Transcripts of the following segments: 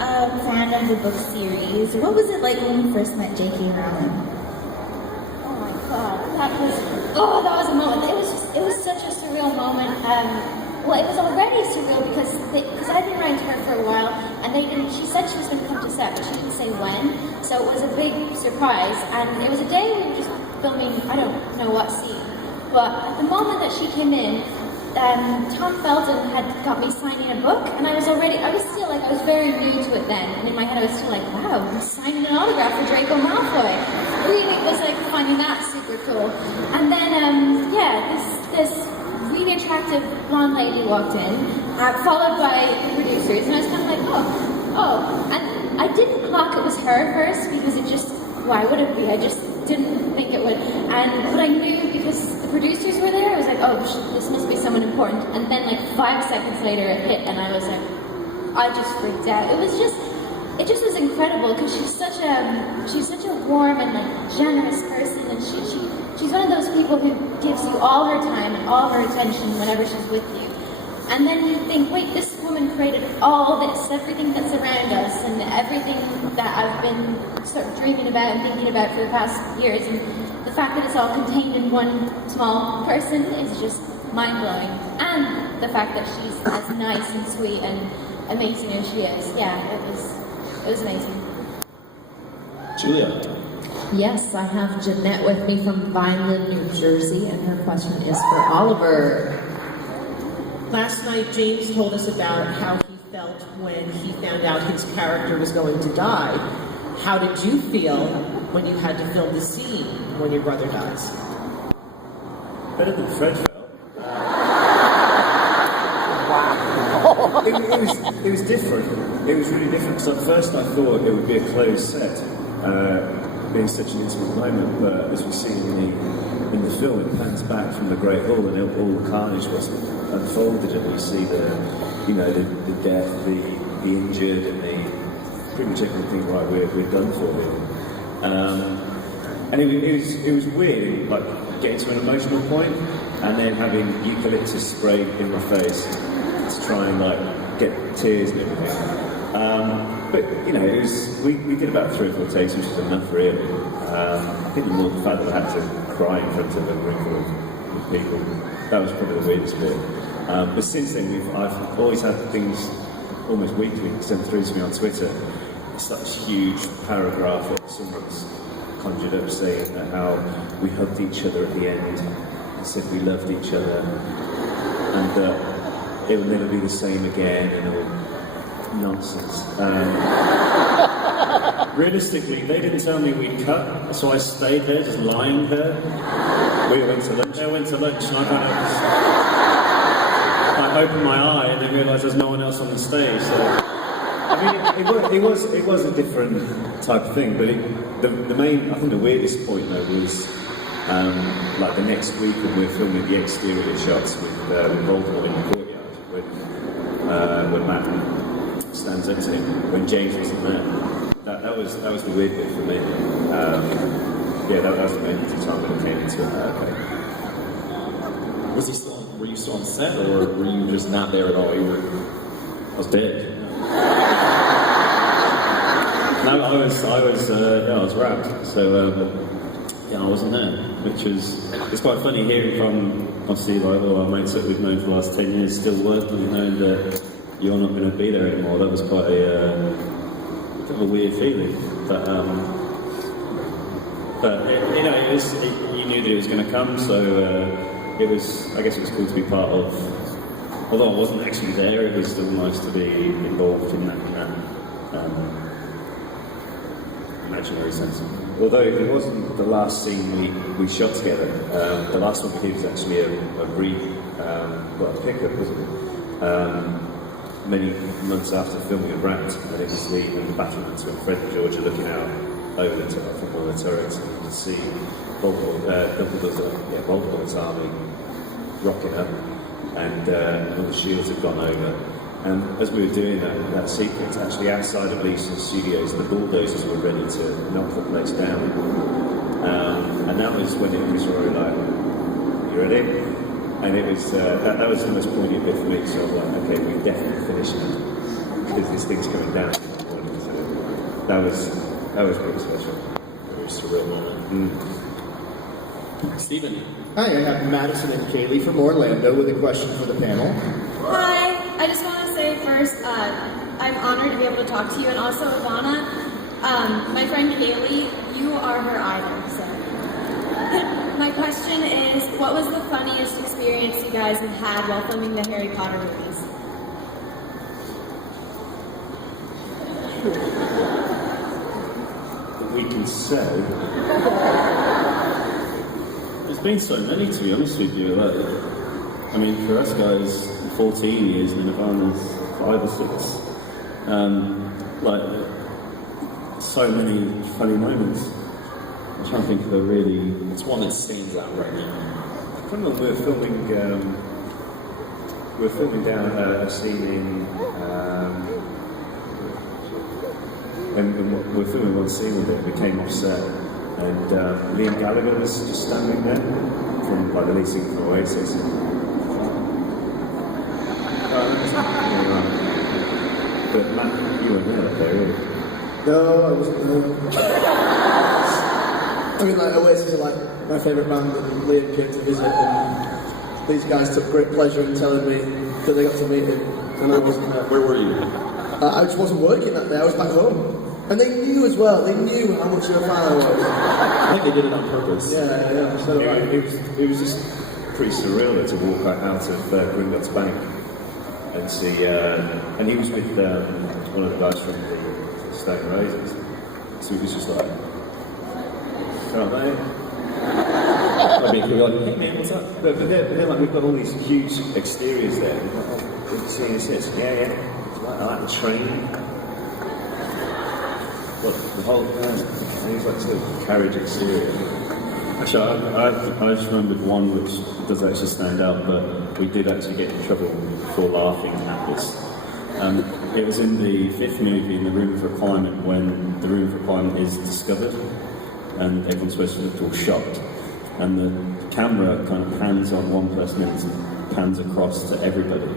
fan of the book series. What was it like when you first met J.K. Rowling? Oh my god, that was a moment. It was such a surreal moment. Well, it was already surreal because I'd been writing to her for a while, and she said she was going to come to set, but she didn't say when. So it was a big surprise, and it was a day we were just filming, I don't know what scene. But at the moment that she came in, Tom Felton had got me signing a book, and I was very new to it then, and in my head I was still like, wow, I'm signing an autograph for Draco Malfoy. Really was like finding that super cool. And then, this really attractive blonde lady walked in, followed by the producers, and I was kind of like, oh, and I didn't clock it was her first, because why would it be? I just didn't think it would. But I knew because the producers were there, I was like, oh, this must be someone important. And then like 5 seconds later it hit, and I was like, I just freaked out. It just was incredible, because she's such a warm and like generous person, and she's one of those people who gives you all her time and all her attention whenever she's with you. And then you think, wait, this woman created all this, everything that's around us, and everything that I've been sort of dreaming about and thinking about for the past years, and the fact that it's all contained in one small person is just mind-blowing. And the fact that she's as nice and sweet and amazing as she is. Yeah, it was amazing. Julia. Yes, I have Jeanette with me from Vineland, New Jersey, and her question is for Oliver. Last night, James told us about how he felt when he found out his character was going to die. How did you feel when you had to film the scene when your brother dies? Better than Fred felt. It was different. It was really different, because at first I thought it would be a closed set, being such an intimate moment, but as we see in the film, it pans back from the Great Hall, and all the carnage was unfolded, and we see the death, the injured, and pretty much everything we're done for him. And it was weird, like getting to an emotional point, and then having eucalyptus sprayed in my face to try and like get tears and everything. But it was we did about 3 or 4 takes, which was enough really. I think more the fact that I had to cry in front of a room full of people, that was probably the weirdest bit. But since then, I've always had things almost weekly sent through to me on Twitter. It's like this huge paragraph that someone's conjured up saying that how we hugged each other at the end and said we loved each other, and that it will never be the same again, and all nonsense. Realistically, they didn't tell me we'd cut, so I stayed there, just lying there. We went to lunch. They went to lunch, and I opened my eye and then realised there's no one else on the stage. So, I mean, it was a different type of thing, but the main, I think the weirdest point though was like the next week when we were filming the exterior shots with Voldemort in the courtyard when Matt stands up to him, when James wasn't there. That was the weird bit for me. That was the main time when it came into it. Was he still? Were you still on set, or were you just not there at all? I was dead. No, I was wrapped. So I wasn't there, which it's quite funny hearing from Steve, although our mates that we've known for the last 10 years still working, we've known that you're not going to be there anymore. That was quite a weird feeling, but you knew that it was going to come, so I guess it was cool to be part of. Although I wasn't actually there, it was still nice to be involved in that imaginary sense. Although it wasn't the last scene we shot together, the last one we did was actually a pickup, wasn't it? Many months after filming of Rat, and it was the battlements when Fred and George are looking out over the from one of the turrets, and you can see Voldemort's army rocking up, and all the shields had gone over. And as we were doing that sequence, actually outside of Leeson Studios, the bulldozers were ready to knock the place down. And that was when it was really like, you ready? And it was that was the most poignant bit for me, so I was like, okay, we've definitely finished it, because this thing's coming down. that was pretty special. Very surreal moment. Stephen. Hi, I have Madison and Kaylee from Orlando with a question for the panel. Hi, I just want to say first, I'm honored to be able to talk to you, and also Ivana, my friend Kaylee, you are her idol, so. My question is, what was the funniest experience you guys have had while filming the Harry Potter movies? That we can say. There's been so many, to be honest with you. Like, I mean, for us guys, 14 years, and Nirvana's 5 or 6. Like, so many funny moments. I'm trying to think of a really... It's one that stands out right now. I remember we were filming down a scene in, and we were filming one scene with it. We came off set, and Liam Gallagher was just standing there from the lead singer from Oasis. But Matt, you weren't there, really? No, I wasn't there. I mean, like, Oasis are like my favourite band that Liam came to visit, and these guys took great pleasure in telling me that they got to meet him, and I wasn't there. Where were you? I just wasn't working that day, I was back home. And they knew as well, they knew how much of a fan I was. I think they did it on purpose. Yeah, so It was just pretty surreal there to walk out of Gringotts Bank and see, and he was with one of the guys from the Stone Roses, so he was just like, "Alright, mate." I mean, you're like, hey man, what's up? But then like, we've got all these huge exteriors there. And we're like, "Oh, good to see you." Yeah. I like the train. What, the whole things like sort of carriage exterior. Actually, I just remembered one which does actually stand out, but we did actually get in trouble for laughing at this. It was in the 5th movie, in the Room of Requirement, when the Room of Requirement is discovered, and everyone's supposed to look all shocked, and the camera kind of pans on one person and pans across to everybody.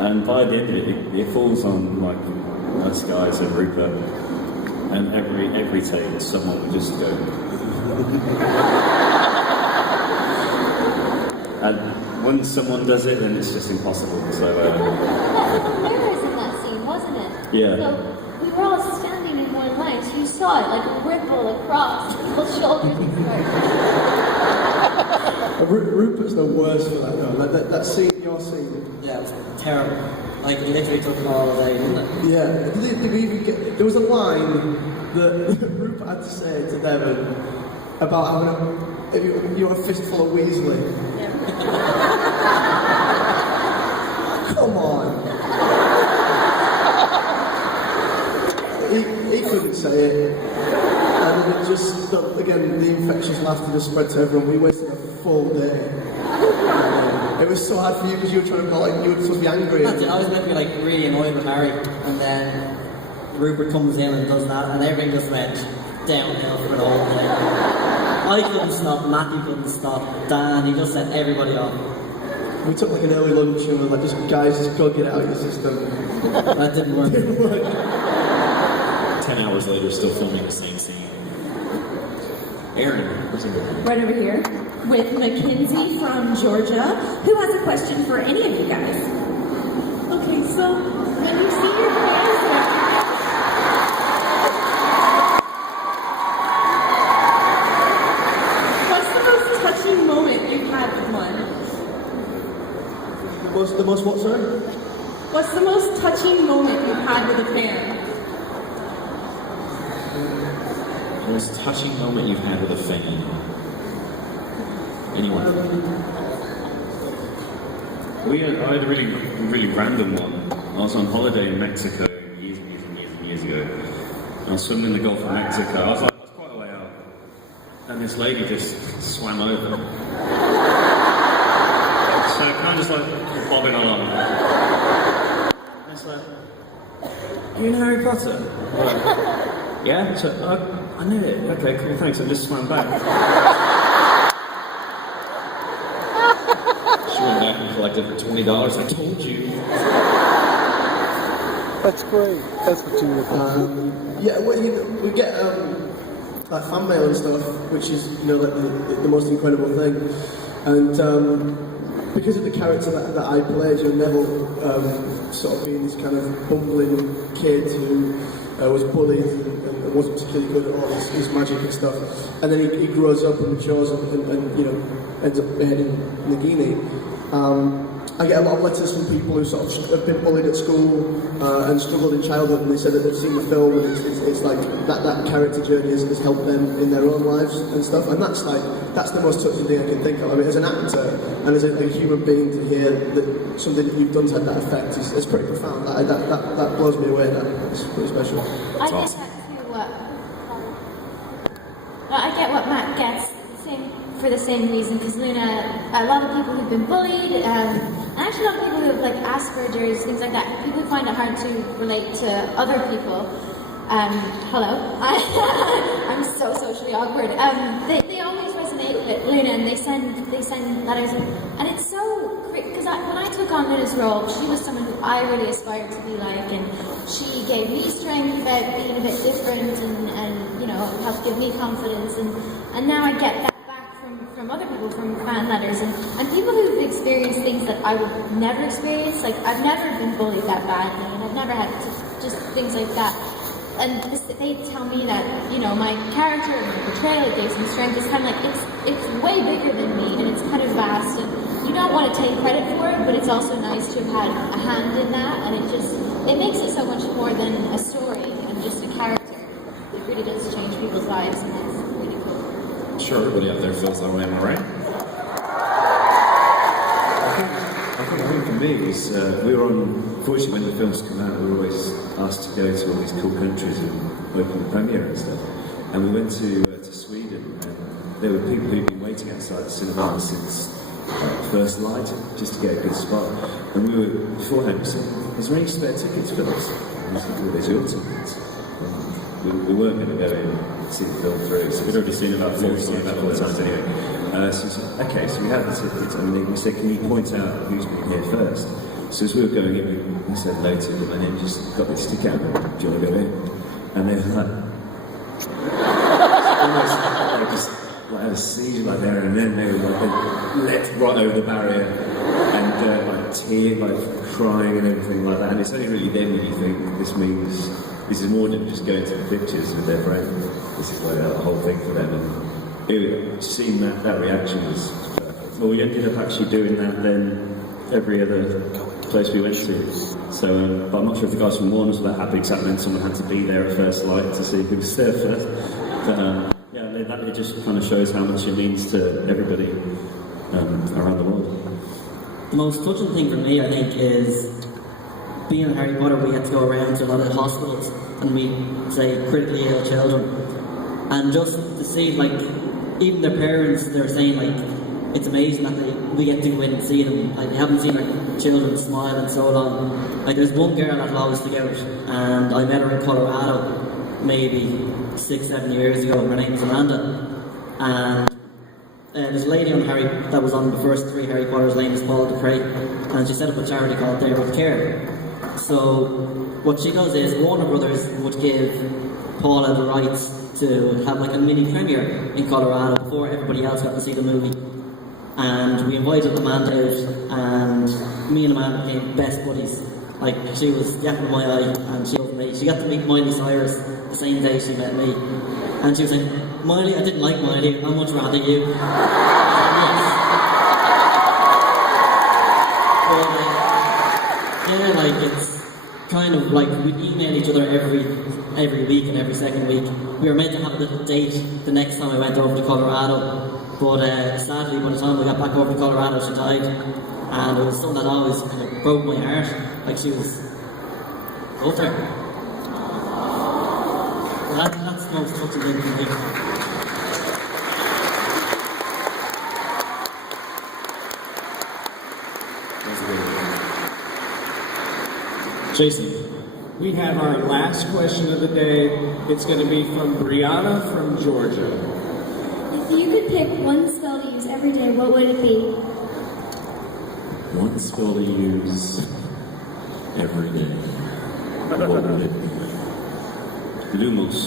And by the end of it falls on like us guys and Rupert, and every take someone would just go. And when someone does it, then it's just impossible. So That was mirrors in that scene, wasn't it? Yeah. So we were all standing in one line, so you saw it like ripple across people's shoulders and Rupert's the worst for that though. That scene, your scene. Yeah, it was terrible. Like, it literally took them all day, didn't it? Yeah, there was a line that Rupert had to say to Devon about having you want a fistful of Weasley. Yeah. Come on. He couldn't say it. And then it just, again, the infectious laughter just spread to everyone. We wasted a full day. It was so hard for you because you were trying to go like, you were supposed to be angry. That's it. I was meant to be like really annoyed with Harry, and then Rupert comes in and does that, and everything just went downhill for the whole day. I couldn't stop, Matthew couldn't stop, Dan, he just set everybody off. We took like an early lunch and we were like, just guys, just go get it out of your system. That didn't work. 10 hours later, still filming the same scene. Aaron, where's it? Right over here with Mackenzie from Georgia, who has a question for any of you guys. Okay, so when you see your fans there, what's the most touching moment you've had with one? The most what, sorry? What's the most touching moment you've had with a fan? The most touching moment you've had with a fan? Anyone? I had a really random one. I was on holiday in Mexico years ago. I was swimming in the Gulf of Mexico. I was quite a way out, and this lady just swam over. So kind of just like bobbing along. And it's like, "You in Harry Potter?" I'm like, "Yeah." So I knew it. Okay, cool, thanks. I just swam back. She went back and collected $20. I told you. That's great. That's what you were Yeah, well, we get like fan mail and stuff, which is like the most incredible thing. And because of the character that I played, Neville sort of being this kind of bumbling kid who was bullied and wasn't particularly good at all his magic and stuff, and then he grows up and matures and ends up beheading Nagini. I get a lot of letters from people who sort of have been bullied at school and struggled in childhood, and they said that they've seen the film and it's like that character journey has helped them in their own lives and stuff, and that's the most touching thing I can think of. I mean, as an actor and as a human being, to hear that something that you've done's had that effect is pretty profound. That blows me away. It's pretty special. I get I get what Matt gets for the same reason, because Luna, a lot of people who've been bullied, and actually a lot of people who have like Asperger's, things like that, people who find it hard to relate to other people. Hello, I'm so socially awkward. They always resonate with Luna, and they send letters, and it's so great because when I took on Luna's role, she was someone who I really aspired to be like, and she gave me strength about being a bit different, and helped give me confidence, and now I get that back from other people, from fan letters, and people who've experienced things that I would never experience. Like, I've never been bullied that badly, and I've never had just things like that. And they tell me that, my character and my portrayal, it gives me strength. It's kind of like, it's way bigger than me, and it's kind of vast, and you don't want to take credit for it, but it's also nice to have had a hand in that, and it makes it so much more than a story and just a character. It really does change people's lives, and it's really cool. Sure, everybody out there feels that way, am I right? I think for me, it was, we were unfortunately when the films come out, we were always asked to go to all these cool countries and open the premiere and stuff. And we went to Sweden, and there were people who'd been waiting outside the cinema since first light, just to get a good spot. And we were beforehand saying, is there any spare tickets for this? And I said, well, there's your tickets. We weren't going to go in and see the film through. So we'd already seen it about 4 times anyway. So we said, okay, so we had the tickets, and we said, can you point out who's been here first? So as we were going in, we said hello to them, and then just got this stick out, do you want to go in? And they were like, almost just had a seizure like there, and then they were like, they leapt right over the barrier, and crying and everything like that. And it's only really then when you think this is more than just going to the pictures with their brain. This is like a whole thing for them. And seeing that reaction was perfect. Well, we ended up actually doing that then every other place we went to. So, but I'm not sure if the guys from Warner's were that happy, because that meant someone had to be there at first light to see who was there first. But it just kind of shows how much it means to everybody around the world. The most touching thing for me, I think, is being in Harry Potter. We had to go around to a lot of hospitals and meet, say, critically ill children, and just to see, like, even their parents, they're saying, like, it's amazing that we get to go in and see them. Like, they haven't seen their children smile in so long. Like, there's one girl that'll always stick out, and I met her in Colorado maybe 6-7 years ago. Her name was Amanda, and there's a lady on Harry that was on the first 3 Harry Potters. Her name is Paul Dupree, and she set up a charity called They With Care. So what she does is Warner Brothers would give Paula the rights to have like a mini premiere in Colorado before everybody else got to see the movie. And we invited Amanda out, and me and Amanda became best buddies. Like, she was the apple of my eye, and she loved me. She got to meet Miley Cyrus the same day she met me. And she was like, Miley, I didn't like Miley, I'd much rather you. Yeah, like, it's kind of like we email each other every week and every second week. We were meant to have a little date the next time I went over to Colorado, but sadly by the time we got back over to Colorado she died, and it was something that always kind of broke my heart. Like, she was up there. That's the most touching thing for me. Jason, we have our last question of the day. It's going to be from Brianna from Georgia. If you could pick one spell to use every day, what would it be? One spell to use every day. Lumos.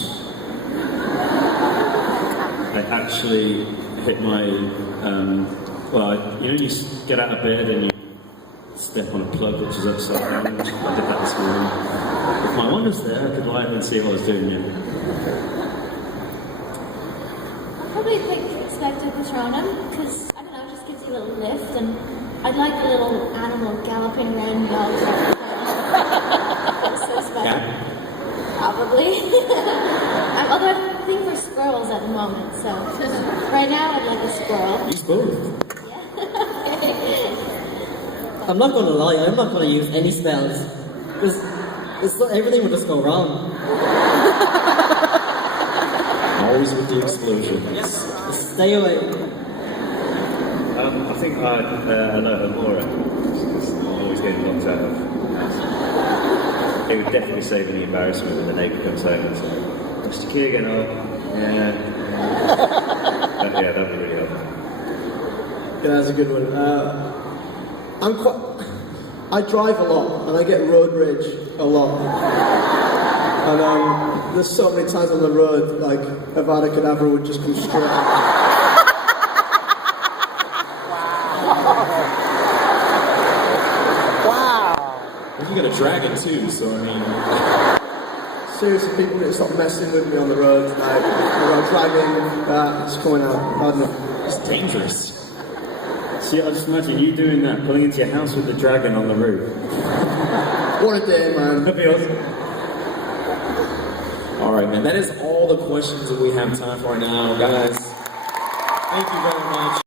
I actually hit my, you know, you get out of bed and you step on a plug which is upside down. I did that this morning. If my one was there, I could lie and see what I was doing. Yeah. I'll probably pick Expecto Patronum because I don't know, it just gives you a little lift, and I'd like a little animal galloping around me all the time. It's so special. Cat? Probably. Although I'm thinking for squirrels at the moment, so right now I'd like a squirrel. Use both. I'm not gonna lie, I'm not gonna use any spells. Because everything would just go wrong. Always with the explosions. Just stay away. I think I know Laura. I'm always getting locked out of house. It would definitely save me the embarrassment when the neighbour comes home and says, Mr. Keegan, yeah. Yeah, that'd be really helpful. Yeah, that's a good one. I drive a lot, and I get road rage a lot. And there's so many times on the road, like, Avada Kedavra would just come straight at me. You got a dragon too, so I mean. Seriously, people need to stop messing with me on the road. Like, dragging, it's coming out. I don't know. It's dangerous. See, I just imagine you doing that, pulling into your house with the dragon on the roof. What a day, man. That'd be awesome. All right, man. That is all the questions that we have time for now, guys. Thank you very much.